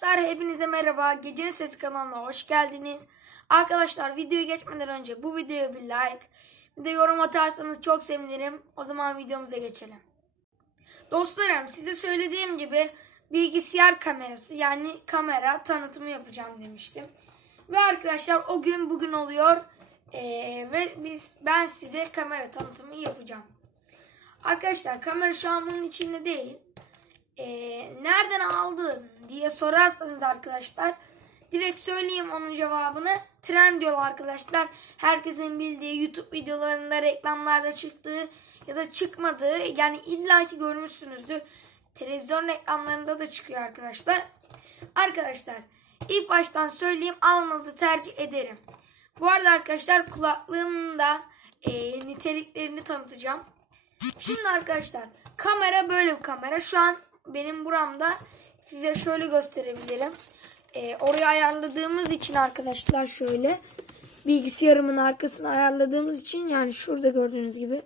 Arkadaşlar hepinize merhaba. Gecenin Sesi kanalına hoş geldiniz. Arkadaşlar videoya geçmeden önce bu videoya bir like, bir de yorum atarsanız çok sevinirim. O zaman videomuza geçelim. Dostlarım size söylediğim gibi bilgisayar kamerası yani kamera tanıtımı yapacağım demiştim. Ve arkadaşlar o gün bugün oluyor. Ee, ve biz ben size kamera tanıtımı yapacağım. Arkadaşlar kamera şu an bunun içinde değil. Ee, nereden aldın diye sorarsanız arkadaşlar direkt söyleyeyim onun cevabını. Trendyol arkadaşlar. Herkesin bildiği YouTube videolarında reklamlarda çıktığı ya da çıkmadığı yani illaki görmüşsünüzdür. Televizyon reklamlarında da çıkıyor arkadaşlar. Arkadaşlar ilk baştan söyleyeyim almanızı tercih ederim. Bu arada arkadaşlar kulaklığımın da e, niteliklerini tanıtacağım. Şimdi arkadaşlar kamera böyle bir kamera. Şu an benim buramda size şöyle gösterebilirim. Ee, oraya ayarladığımız için arkadaşlar şöyle bilgisayarımın arkasına ayarladığımız için yani şurada gördüğünüz gibi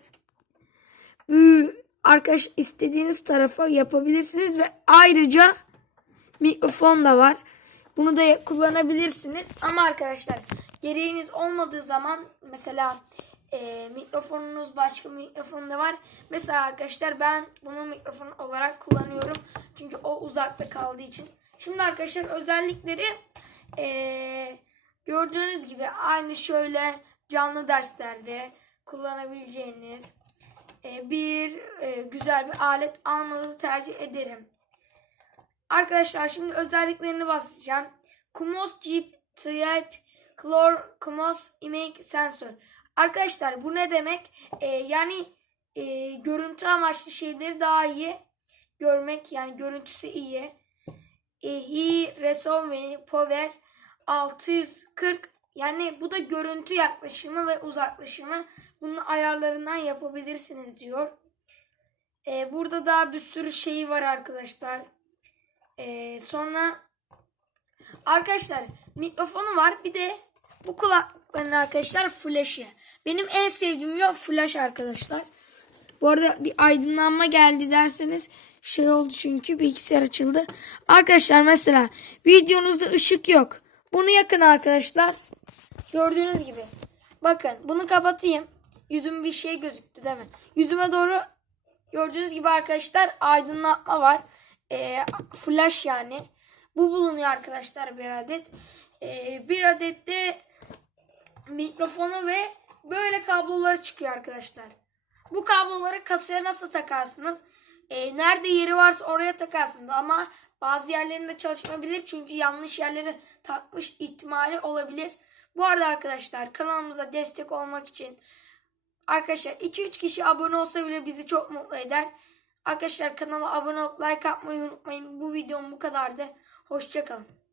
bu arkadaş istediğiniz tarafa yapabilirsiniz ve ayrıca mikrofon da var. Bunu da kullanabilirsiniz ama arkadaşlar gereğiniz olmadığı zaman mesela e, mikrofonunuz başka mikrofon da var. Mesela arkadaşlar ben bunu mikrofon olarak kullanıyorum. Çünkü o uzakta kaldığı için. Şimdi arkadaşlar özellikleri e, gördüğünüz gibi aynı şöyle canlı derslerde kullanabileceğiniz e, bir e, güzel bir alet almanızı tercih ederim. Arkadaşlar şimdi özelliklerini bahsedeceğim. Kumos Jeep Type Chlor Kumos Image Sensor. Arkadaşlar bu ne demek? Ee, yani e, görüntü amaçlı şeyleri daha iyi görmek yani görüntüsü iyi. E, Hi Resolve Power 640 yani bu da görüntü yaklaşımı ve uzaklaşımı. Bunun ayarlarından yapabilirsiniz diyor. E, burada daha bir sürü şey var arkadaşlar. E, sonra arkadaşlar mikrofonu var. Bir de bu kulaklıkların arkadaşlar flash'ı. Benim en sevdiğim yol flash arkadaşlar. Bu arada bir aydınlanma geldi derseniz şey oldu çünkü bilgisayar açıldı. Arkadaşlar mesela videonuzda ışık yok. Bunu yakın arkadaşlar. Gördüğünüz gibi. Bakın bunu kapatayım. Yüzüm bir şey gözüktü değil mi? Yüzüme doğru gördüğünüz gibi arkadaşlar aydınlatma var. Ee, flash yani. Bu bulunuyor arkadaşlar bir adet. Ee, bir adet de mikrofonu ve böyle kabloları çıkıyor arkadaşlar. Bu kabloları kasaya nasıl takarsınız? Ee, nerede yeri varsa oraya takarsınız ama bazı yerlerinde çalışmayabilir çünkü yanlış yerlere takmış ihtimali olabilir. Bu arada arkadaşlar kanalımıza destek olmak için arkadaşlar 2-3 kişi abone olsa bile bizi çok mutlu eder. Arkadaşlar kanala abone olup like atmayı unutmayın. Bu videom bu kadardı. Hoşçakalın.